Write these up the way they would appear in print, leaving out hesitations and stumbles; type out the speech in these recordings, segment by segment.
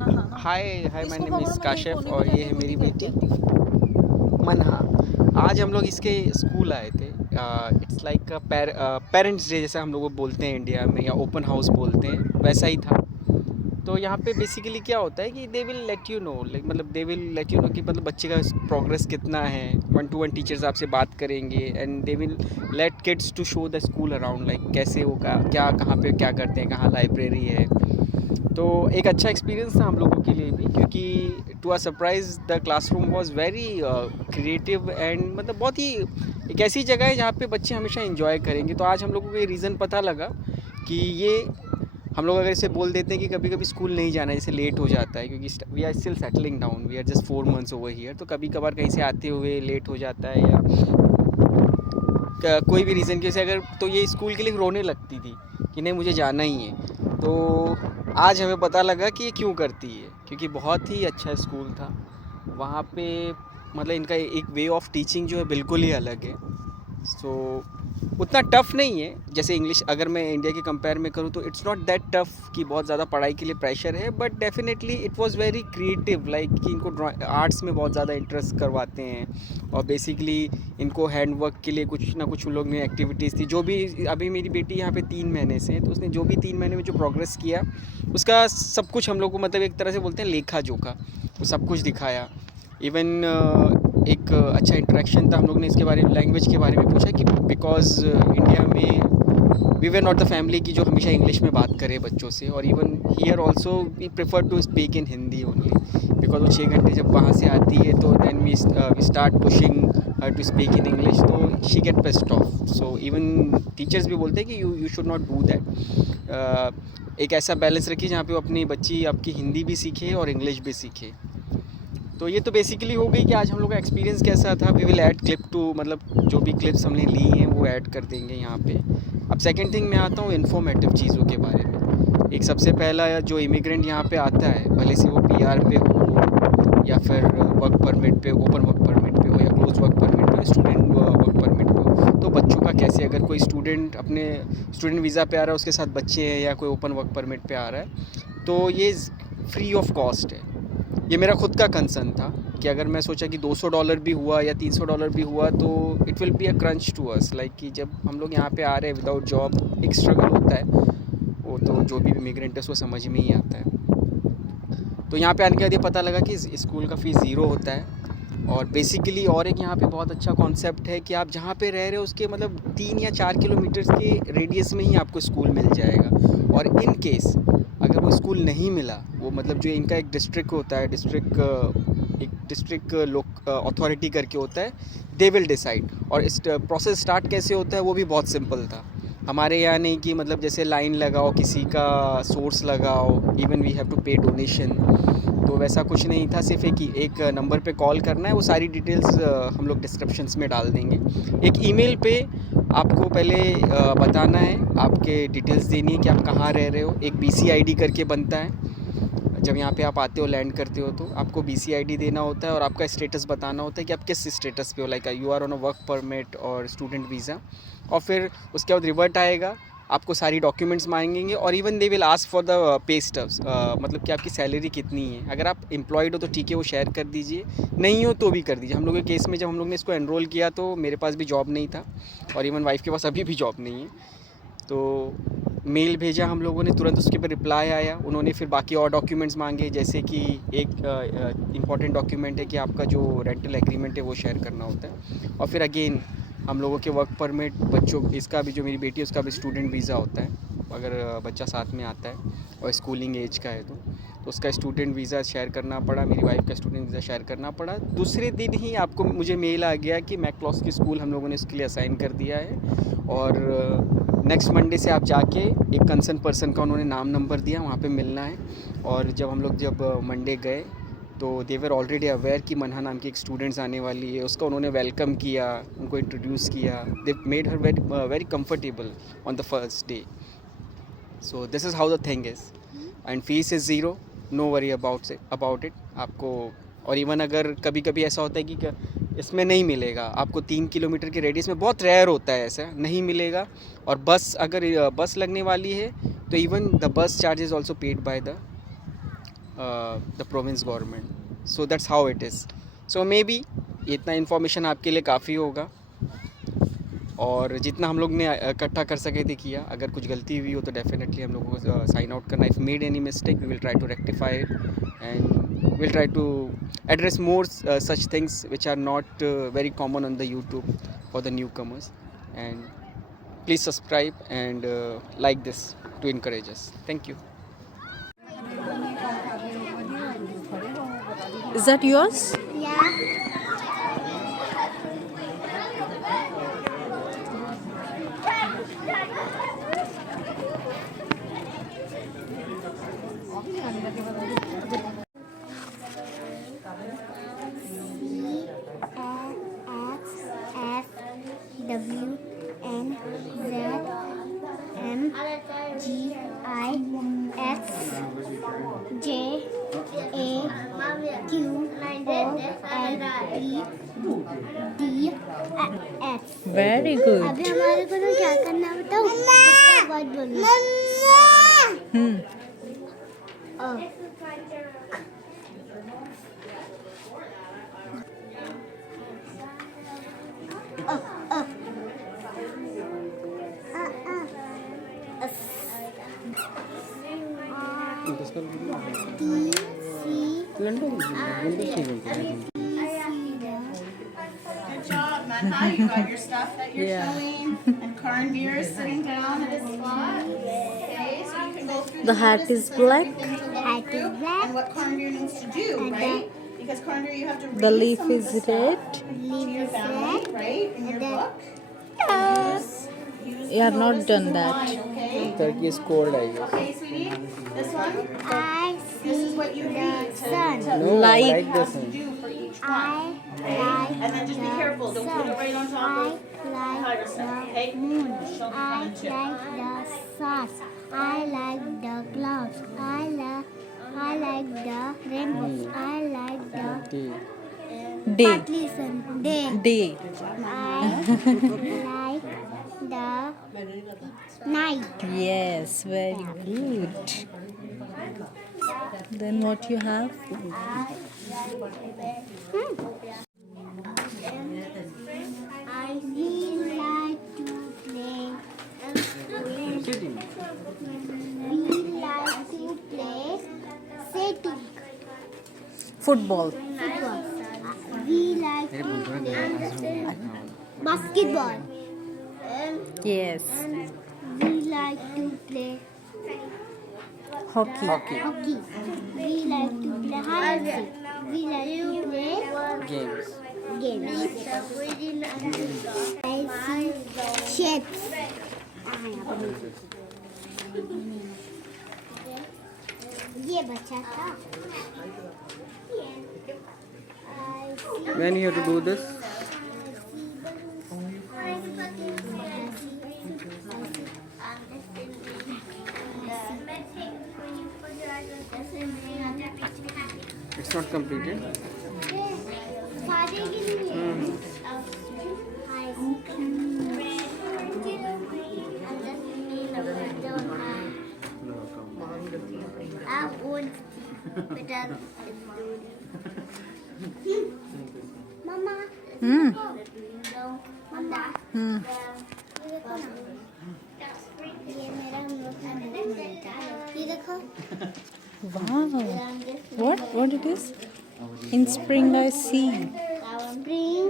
Hi hi, my name is Kashif और ये है मेरी बेटी मनहा। आज हम लोग इसके स्कूल आए थे। इट्स लाइक पेरेंट्स डे जैसा हम लोग बोलते हैं इंडिया में, या ओपन हाउस बोलते हैं, वैसा ही था। तो यहाँ पे बेसिकली क्या होता है कि they will let you know, मतलब they will let you know कि मतलब बच्चे का प्रोग्रेस कितना है। 1-to-1 टीचर्स आपसे बात करेंगे and they will let kids to show the school around, like कैसे होगा, क्या कहाँ पे क्या करते हैं, कहाँ लाइब्रेरी है। तो एक अच्छा एक्सपीरियंस था हम लोगों के लिए भी, क्योंकि to our surprise the classroom was very creative and मतलब बहुत ही एक ऐसी जगह है जहाँ पे बच्चे हमेशा एंजॉय करेंगे। तो आज हम लोगों को ये रीज़न पता लगा कि ये हम लोग अगर इसे बोल देते हैं कि कभी कभी स्कूल नहीं जाना, जैसे लेट हो जाता है, क्योंकि we are still settling down, we are just 4 months over here, तो कभी कभार कहीं से आते हुए लेट हो जाता है या कोई भी रीज़न की वजह से अगर, तो ये स्कूल के लिए रोने लगती थी कि नहीं मुझे जाना ही है। तो आज हमें पता लगा कि ये क्यों करती है, क्योंकि बहुत ही अच्छा स्कूल था वहाँ पे। मतलब इनका एक वे ऑफ टीचिंग जो है बिल्कुल ही अलग है। सो उतना टफ़ नहीं है जैसे इंग्लिश, अगर मैं इंडिया के कंपेयर में करूँ तो इट्स नॉट दैट टफ़ कि बहुत ज़्यादा पढ़ाई के लिए प्रेशर है, but definitely it was very creative, like कि इनको आर्ट्स में बहुत ज़्यादा इंटरेस्ट करवाते हैं। और बेसिकली इनको हैंडवर्क के लिए कुछ ना कुछ उन लोग ने एक्टिविटीज़ थी। जो भी अभी मेरी बेटी यहाँ पे 3 महीने से है, तो उसने जो भी 3 महीने में जो प्रोग्रेस किया उसका सब कुछ हम लोग को, मतलब एक तरह से बोलते हैं लेखा जोखा, वो सब कुछ दिखाया। इवन एक अच्छा इंटरेक्शन था, हम लोग ने इसके बारे में, लैंग्वेज के बारे में पूछा कि बिकॉज़ इंडिया में we were not the family की जो हमेशा इंग्लिश में बात करे बच्चों से, और even here also we prefer to speak in Hindi only, because वो 6 घंटे जब वहाँ से आती है तो then we start pushing her to speak in English, तो she get pissed off. So even teachers भी बोलते हैं कि you should not do that. एक ऐसा बैलेंस रखिए जहाँ पे वो अपनी बच्ची आपकी हिंदी भी सीखे और इंग्लिश भी सीखे। तो ये तो बेसिकली हो गई कि आज हम लोग का एक्सपीरियंस कैसा था। We will add clip to, मतलब जो भी क्लिप्स हमने ली हैं वो ऐड कर देंगे यहाँ पे। अब सेकंड थिंग मैं आता हूँ इन्फॉर्मेटिव चीज़ों के बारे में। एक सबसे पहला, जो इमिग्रेंट यहाँ पे आता है, भले से वो पीआर पे हो या फिर वर्क परमिट पे, ओपन वर्क परमिट पे हो या क्लोज वर्क परमिट पे, स्टूडेंट वर्क परमिट पे हो, तो बच्चों का कैसे, अगर कोई स्टूडेंट अपने स्टूडेंट वीज़ा पे आ रहा है, उसके साथ बच्चे हैं, या कोई ओपन वर्क परमिट पे आ रहा है, तो ये फ्री ऑफ कॉस्ट है। ये मेरा खुद का कंसर्न था कि अगर मैं सोचा कि $200 भी हुआ या $300 भी हुआ तो it will be a crunch to us, like कि जब हम लोग यहाँ पे आ रहे हैं विदाउट जॉब, एक स्ट्रगल होता है, वो तो जो भी इमिग्रेंट है उसको समझ में ही आता है। तो यहाँ पे आने के बाद ये पता लगा कि स्कूल का फ़ीस ज़ीरो होता है। और बेसिकली और एक यहाँ पे बहुत अच्छा कॉन्सेप्ट है कि आप जहाँ पे रह रहे हो उसके मतलब 3 या 4 किलोमीटर के रेडियस में ही आपको स्कूल मिल जाएगा। और इन केस अगर वो स्कूल नहीं मिला, वो मतलब जो इनका एक डिस्ट्रिक्ट होता है, एक डिस्ट्रिक्ट लोक अथॉरिटी करके होता है, दे विल डिसाइड। और इस प्रोसेस स्टार्ट कैसे होता है वो भी बहुत सिंपल था। हमारे यहाँ नहीं कि मतलब जैसे लाइन लगाओ, किसी का सोर्स लगाओ, इवन वी हैव टू पे डोनेशन, तो वैसा कुछ नहीं था। सिर्फ एक नंबर पे कॉल करना है, वो सारी डिटेल्स हम लोग डिस्क्रिप्शंस में डाल देंगे। एक ईमेल पे आपको पहले बताना है, आपके डिटेल्स देनी है कि आप कहाँ रह रहे हो। एक BCID करके बनता है, जब यहाँ पे आप आते हो, लैंड करते हो, तो आपको BCID देना होता है और आपका स्टेटस बताना होता है कि आप किस स्टेटस पे हो, like you are on a work permit और स्टूडेंट वीज़ा। और फिर उसके बाद रिवर्ट आएगा, आपको सारी डॉक्यूमेंट्स मांगेंगे, और even they will ask for the pay stubs, मतलब कि आपकी सैलरी कितनी है। अगर आप एम्प्लॉयड हो तो ठीक है, वो शेयर कर दीजिए, नहीं हो तो भी कर दीजिए। हम लोग के केस में जब हम लोग ने इसको एनरोल किया तो मेरे पास भी जॉब नहीं था, और इवन वाइफ के पास अभी भी जॉब नहीं है। तो मेल भेजा हम लोगों ने, तुरंत उसके ऊपर रिप्लाई आया। उन्होंने फिर बाकी और डॉक्यूमेंट्स मांगे, जैसे कि एक इम्पॉर्टेंट डॉक्यूमेंट है कि आपका जो रेंटल एग्रीमेंट है वो शेयर करना होता है। और फिर अगेन हम लोगों के वर्क परमिट, बच्चों, इसका भी जो मेरी बेटी है उसका भी स्टूडेंट वीज़ा होता है अगर बच्चा साथ में आता है और स्कूलिंग एज का है तो उसका स्टूडेंट वीज़ा शेयर करना पड़ा, मेरी वाइफ का स्टूडेंट वीज़ा शेयर करना पड़ा। दूसरे दिन ही आपको मुझे मेल आ गया कि मैक्लॉस्की स्कूल हम लोगों ने इसके लिए असाइन कर दिया है, और नेक्स्ट मंडे से आप जाके एक कंसर्न पर्सन का उन्होंने नाम नंबर दिया, वहाँ पे मिलना है। और जब मंडे गए तो दे वर ऑलरेडी अवेयर कि मनहा नाम की एक स्टूडेंट्स आने वाली है, उसका उन्होंने वेलकम किया, उनको इंट्रोड्यूस किया, they made her very comfortable on the first day. So this is how the thing is, and fees is zero, no worry about it आपको। और इवन अगर कभी कभी ऐसा होता है कि इसमें नहीं मिलेगा आपको, 3 किलोमीटर के रेडियस में बहुत रेयर होता है ऐसा, नहीं मिलेगा। और अगर बस लगने वाली है तो even the bus charge is also paid by the the province government. So that's how it is. So maybe इतना इन्फॉर्मेशन आपके लिए काफ़ी होगा, और जितना हम लोग ने इकट्ठा कर सके थे किया. अगर कुछ गलती हुई हो तो डेफिनेटली हम लोगों को साइन आउट करना. If made any mistake we will try to rectify it and will try to address more such things which are not very common on the YouTube for the newcomers. And please subscribe and like this to encourage us. Thank you. Is that yours? Yeah. Very good. अभी हमारे को तो क्या करना बताओ? बहुत बोलना. Hi, you got your stuff that you're showing, and Karnveer is sitting down at his spot. Okay, so you can go through The hat notices is of black. everything to look Hat is through black. And what Karnveer needs to do, right? Because Karnveer, you have to read The leaf some of is the stuff red. to your family, right, in your book. You have not done that. Okay. Turkey is cold, I guess. Okay, sweetie. This one. I This is see what you the read to sun. No, Like- like the have to sun. do for each I one. Okay. like And then just be the careful. Don't put it right on top I of like Tyler's stuff. Okay. the moon. She'll be I coming too. like the stars. I like the clouds. I like the rainbows. I like the Okay. Day. partly sun day. Day. I like the night. Yes, very good. Then what you have? I really like to play. We like to play setting. Football. Football. We like to play basketball. Yes. We like to play Hockey. hockey. We like to play hide and seek. We like to play Games. games. I see shapes. ये बच्चा था. When you have to do this? It's not completed. Mama. Mama. ये मेरा हम लोग का note मिलता है. ये देखो. Wow. What it is? In spring I see. Spring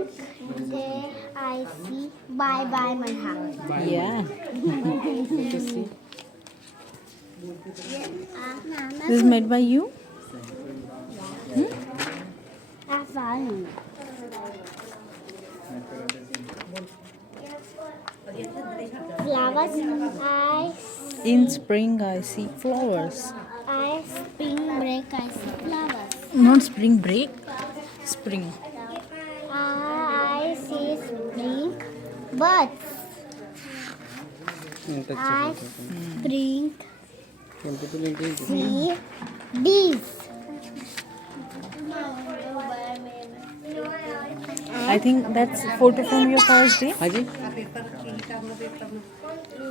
day I see. Bye bye Manha. Yeah. Mama. This is made by you? I found. Flowers. In spring I see flowers. I spring break. I see flowers. Not spring break. Spring. I see spring birds. I spring see bees. I think that's photo from your first day. हाँ जी.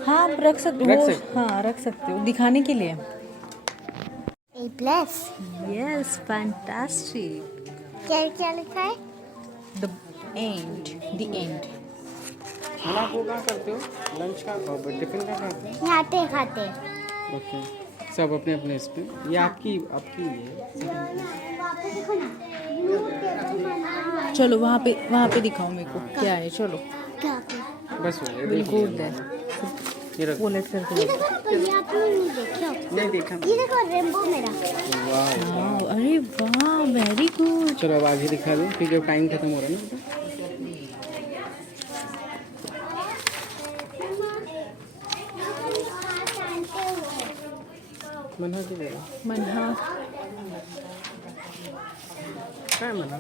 हाँ आप रख सकते हो. रख सकते हाँ रख सकते हो दिखाने के लिए. A plus Yes, fantastic. क्या क्या लिखा है? The end. The end. खाना आप वो कहाँ करते हो? लंच कहाँ खाओ? टिफिन कहाँ खाते हो? खाते खाते ओके, सब अपने अपने इस पे। ये आपकी आपकी है। देखो ना, ब्लू टेबल बना है। चलो वहाँ पे दिखाओ मेरे को क्या है। चलो क्या पे? बस हो गया, विल देख गो लिया। देयर। ये रख। वॉलेट करके ये देखो ना, पर ये आपने नहीं देखा। नहीं देखा। ये देखो रेनबो मेरा। वाह, वाओ, अरे वाह, वेरी गुड। चलो अब आगे दिखा दो क्योंकि अब टाइम खत्म हो रहा है ना। मना की बेटा मनहा क्या है मना?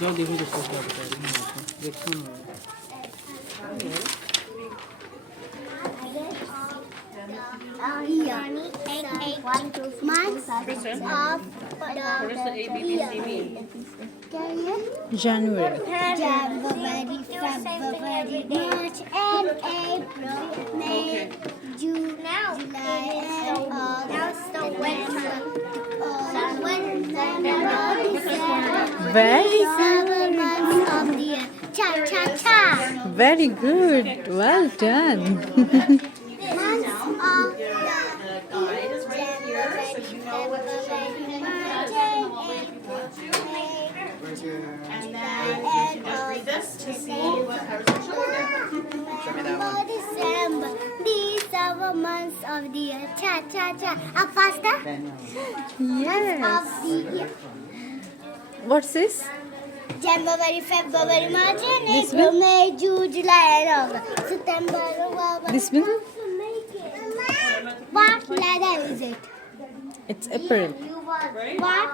जाओ देखो किसको क्या बता रही है। देखो ना। Months of the year. January. January, February, March, and April, May, June, July, and August, December. Very 7 months of the year. Cha cha cha. Very good. Well done. Months of the year. Guide is right here, so you know what to show you. And then you can just read this to see what colors are showing. November, December. These are the months of the year. Cha cha cha. Up faster. Yes. Of the year. What's this? January, February, March, and This April, one? May, June, July, and August. September, October. This one? What letter is it? It's April. What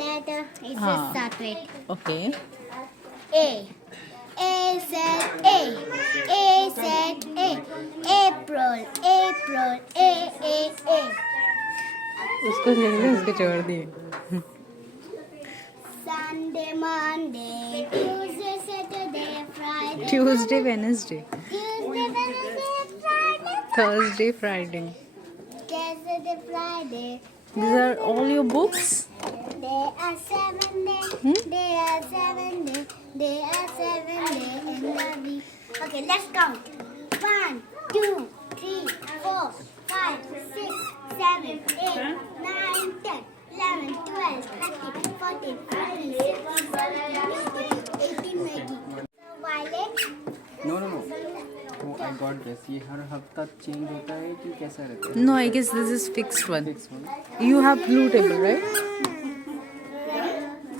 letter is it? Ah. Start with Okay. A. A said A. A said A. April, April, A. उसको ले लो, उसको छोड़ दिए. Sunday, Monday, Tuesday, Saturday, Friday. Tuesday, Wednesday, Tuesday, Wednesday, Friday. Thursday, Friday. Saturday, Friday. These are all your books? There are 7 days. Hmm? There are 7 days. There are 7 days in the week. Okay, let's count. 1, 2, 3, 4, 5, 6, 7, 8, 9, 10, 11, 12, 13, 14, 15, 16, 17, 18, 19. Violet. No no no, वो I got this. ये हर हफ्ता change होता है कि कैसा रहता है? No, I guess this is fixed one. Fixed one. You have blue table, right?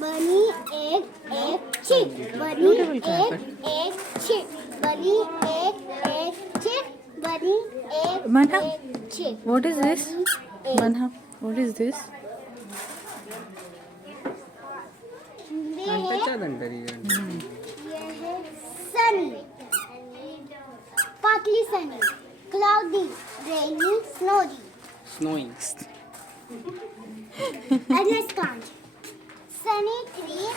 Bunny, egg, chick. Bunny, Beautiful carpet. egg, chick. Bunny, egg, chick. Bunny, Manha? egg, chick. What is this? Manha, what is this? ये है under sunny. Partly sunny. Cloudy. Rainy. Snowy. Snowing. And let's count. Sunny 3.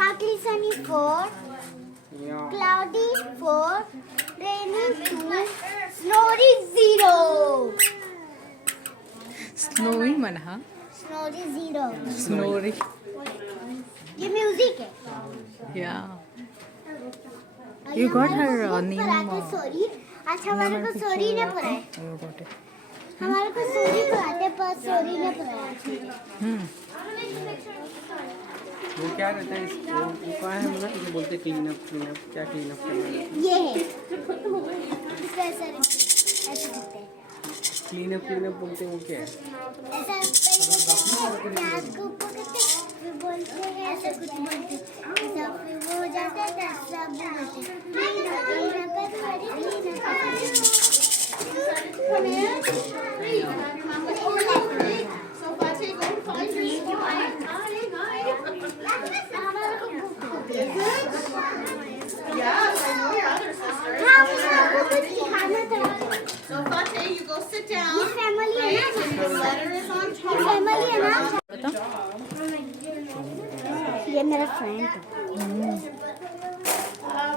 Partly sunny 4. Cloudy 4. Rainy 2. Snowy 0. Snowy Manha. Snowy 0. Snowy. ये music है। Yeah. You got her name. Sorry, अच्छा हमारे को sorry ने पढ़ाया। You got it. हमारे को sorry पढ़ाते पर सॉरी ने पढ़ाया। वो क्या रहता है? वो कहाँ है? मतलब जो बोलते क्लीन अप क्या क्लीन अप करना है? ये है। इसको ऐसे करते हैं। क्लीन अप बोलते हैं, वो क्या है? ऐसा पहले प्याज को पकड़ते फिर बोलते हैं ऐसा कुछ बोलते ऐसा फिर वो हो जाता है ऐसा बोलते So if I take over 5 years, yes, I know your other sister. So Fateh, you go sit down. ये फैमिली है ना And the letter is on ये top. फैमिली है ना बता. ये मेरा फ्रेंड है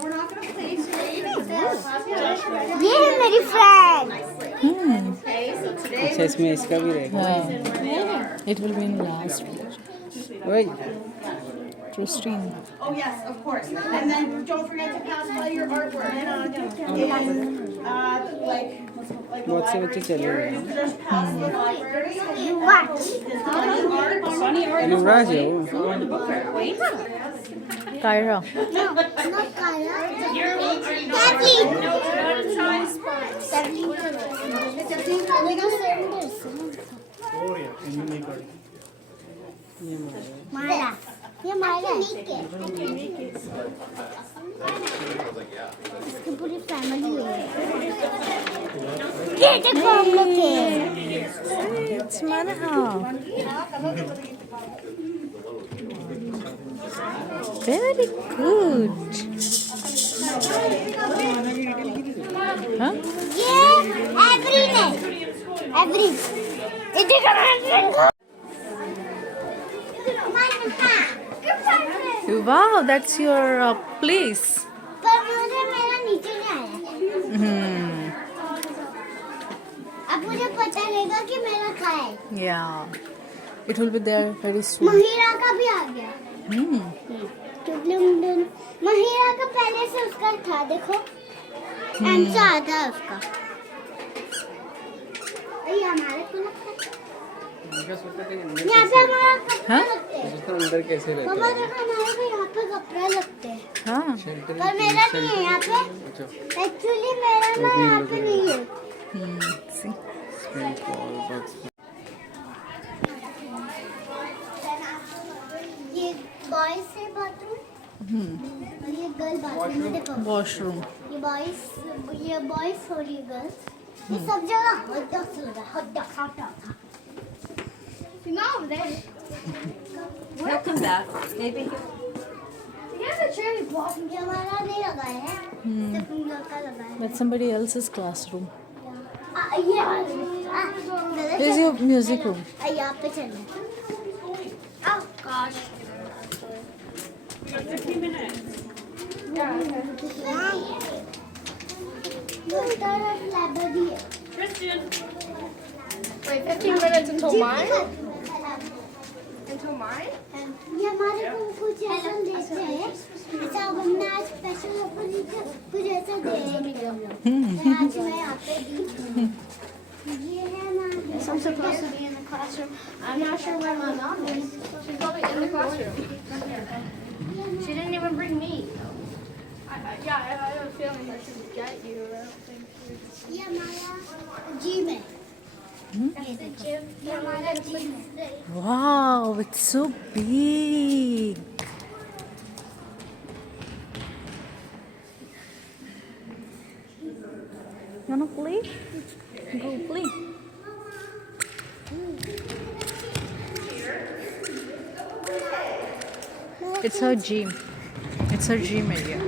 We're not going to play today. ये है मेरी फ्रेंड Okay, so today अच्छा इसमें इसका भी रहेगा हाँ, it will be in last floor. वही Pristine. Oh, yes, of course. And then don't forget to pass by your artwork. And, like the बहुत से बच्चे library चले here, गए you just pass the library. You watch. युवराज है वो Kyra. No, not Kaya. Kathleen. Mara. ये मायरा है इसकी पूरी फैमिली है ये देखो हम लोग के It's Manaha. Very good. Huh? ये एवरी ने एवरी ये देखो ना Wow, that's your place. पर मुझे मेरा नीचे नहीं आया Hmm. अब मुझे पता रहेगा कि मेरा कहाँ है Yeah. It will be there very soon. Mahira का भी आ गया Hmm. महिरा का पहले से उसका था देखो एम से आता है उसका ये हमारे को लगता है यहाँ पे हमारा कपड़ा हाँ? लगते हैं अंदर कैसे रहते पापा देखो हमारे को यहाँ पे कपड़ा लगते हैं हाँ. पर मेरा नहीं है यहाँ पे एक्चुअली मेरा ना यहाँ पे नहीं है Hmm. See. ये बॉयज से बाथरूम और ये गर्ल बाथरूम देखो Washroom. ये बॉयज और ये गर्ल्स ये सब जगह हॉट डॉग्स लगा hot dog No, there. He'll come back. Maybe. Here's a cherry blossom. ये हमारा नहीं लगा है सिर्फ उन लोग का लगा है That's somebody else's classroom. ये Here's your music room. यहाँ पे चलना Oh gosh. लाइब्रेरी है Wait, 15 minutes until mine? ये Until mine? हमारे को कुछ ऐसा देते हैं ऐसा हमने आज स्पेशल ऑफर दी थी कुछ ऐसा दे आज मैं यहाँ पे दी ये है ना I'm supposed to be in the classroom. I'm not sure where my mom is. She's probably in the classroom. She didn't even bring me. Yeah, I have a feeling that she would get you. I don't think she would. ये हमारा gym है ये हमारा gym है Wow, it's so big. You wanna play? Go play. It's her gym. It's her gym area.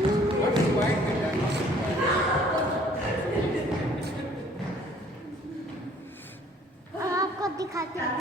आपको दिखाते हैं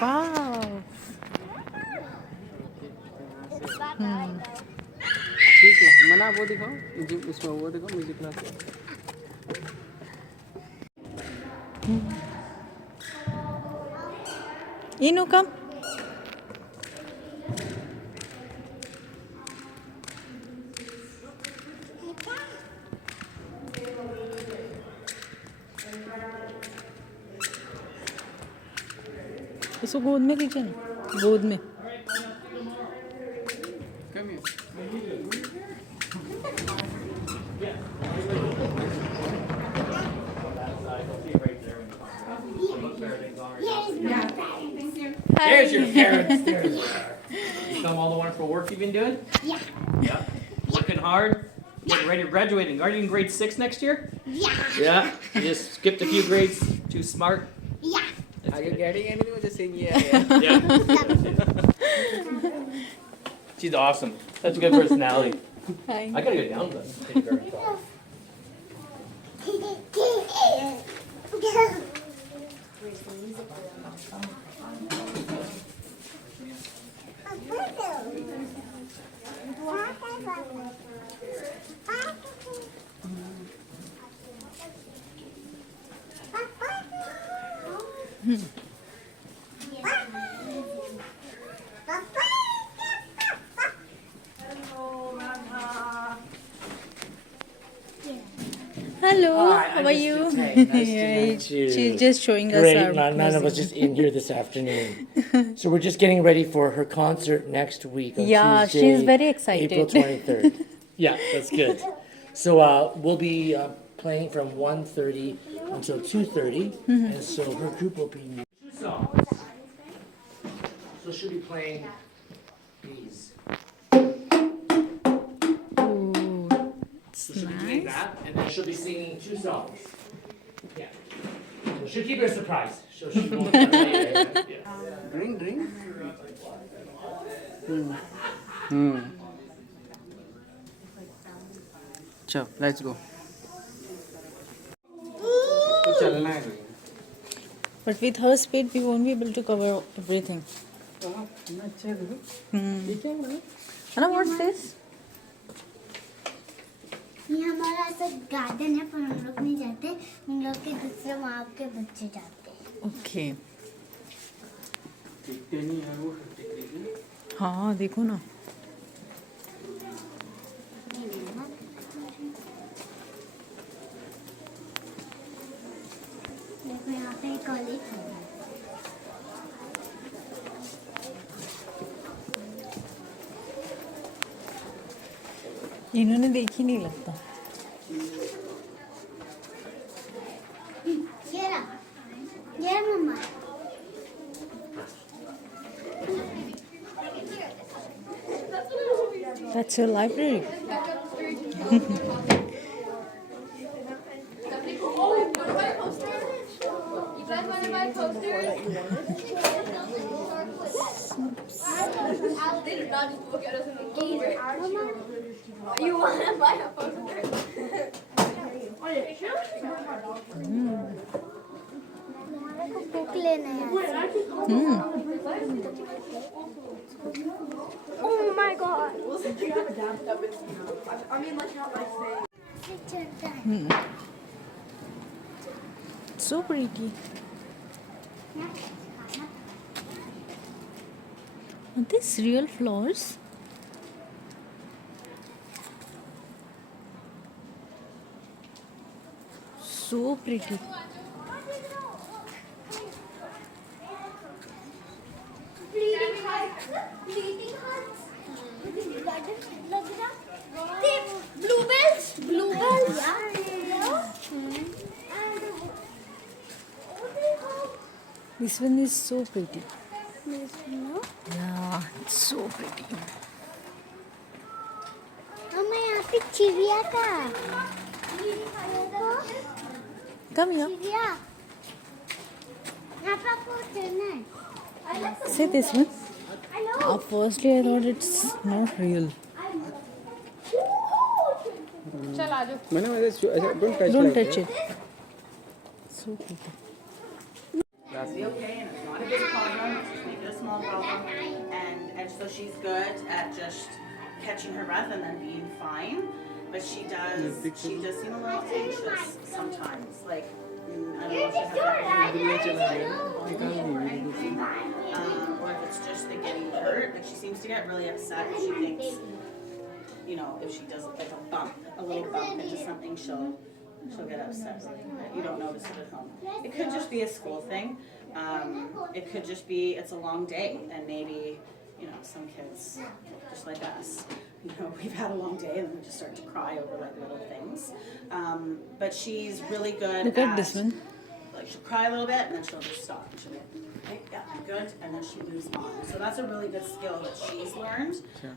Wow. ठीक है मना वो दिखाओ म्यूजिक उसमें वो दिखाओ म्यूजिक क्लास Inu, come. इसको गोद में लीजिए ना गोद में There's your parents. There they are. You tell them all the wonderful work you've been doing? Yeah. Yeah. Working hard. Getting ready to graduate. Are you in grade 6 next year? Yeah. Yeah. You just skipped a few grades. Too smart. Yeah. Are you getting anything with the same year? Yeah. She's awesome. Such a good personality. Hi. I gotta go down though. Hello, Hi, how I'm are Mr. you? Tay. Nice to Yeah, meet you. she's just showing us Great. our None of us music. just in here this afternoon. So we're just getting ready for her concert next week on Yeah, Tuesday, she's very excited. April 23rd. Yeah, that's good. So we'll be playing from 1:30 until 2:30, and so her group will be 2 songs. So she'll be playing these. Ooh, So she'll be doing that, and then she'll be singing 2 songs. Yeah. So she'll keep it a surprise. She won't tell you. Yeah. Drink, drink. चल let's go तो चलना है but with her speed, we won't be able to cover everything. अच्छा है Hmm. ठीक है Anna, what's this? ये हमारा ऐसा गार्डन है पर हम लोग नहीं जाते, हम लोग के दूसरे वहाँ के बच्चे जाते हैं। Okay. टिकटे नहीं है वो टिकटे हाँ देखो ना. देखो यहाँ पे एक कॉलेज है। इन्होंने देखी नहीं लगता. ये रहा मम्मा। That's your library. You guys want to buy posters? They did not just look at us in the gazer. You want to buy a poster? Book लेना है। Oh my god. चलता है। So pretty. Are these real flowers? So pretty. Bluebells. This one is so pretty. Yeah, it's so pretty. हमें यहाँ पे चिड़िया का Come here. चिड़िया यहाँ पे आपको चलना है। Say this one. Firstly, I thought it's not real. मैंने ऐसा don't touch Don't touch it. So pretty. Be okay, and it's not a big problem. It's just make it a small problem, and so she's good at just catching her breath and then being fine. But she does seem a little anxious sometimes. Like I don't know if she has or if it's just the getting hurt. Like she seems to get really upset if she thinks, you know, if she does like a little bump into something, she'll get upset. You don't notice it at home. It could just be a school thing. It could just be it's a long day, and maybe, you know, some kids just like us, you know, we've had a long day and then we just start to cry over like little things. But she's really good Look at this one. like she'll cry a little bit and then she'll just stop. And she'll be, okay, yeah, I'm good, and then she moves on. So that's a really good skill that she's learned. Sure.